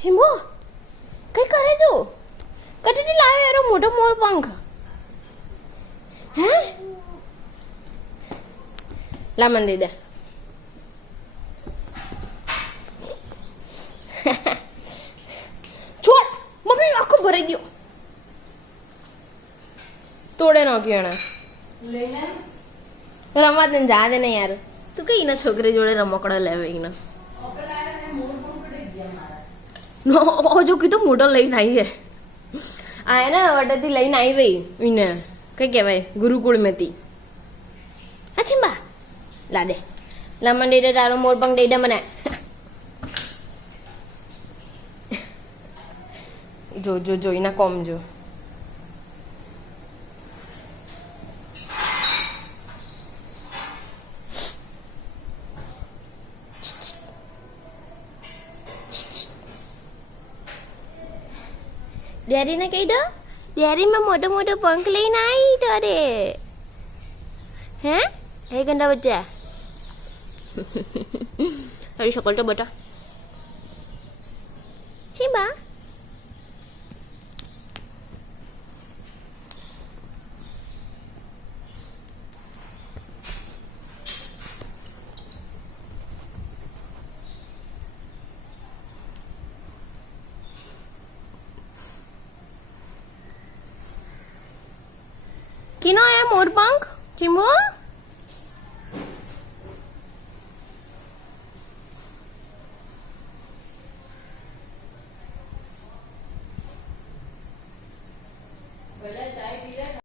ચીંબુ કઈ કરે તું કટીથી લાવ્યો એરો મોટો મોર પંખ હે લા મને દે દે છોડ મમ્મી આખો ભરી દો તોડે નાખ્યો એણે લઈને રમવા દે જા દે ને યાર તું કઈ ના છોકરી જોડે રમકડા લેવે એને હજુ કીધું મોટો લઈને આવી આ એને વટેથી લઈને આવી ભાઈ એને કઈ કહેવાય ગુરુકુળમાંથી હા છીંબા લા દે લા મને દે તારો મોર પંખ દઈ દે મને જો જો જો એના કોમ જો ડેરીને કહી દો ડેરીમાં મોટો મોટો પંખ લઈને આવી તારે હે હે ગંદા બચ્ચા તારી શકલ તો બટા છી બા કિનો એ મોર પંખ ચીંબુ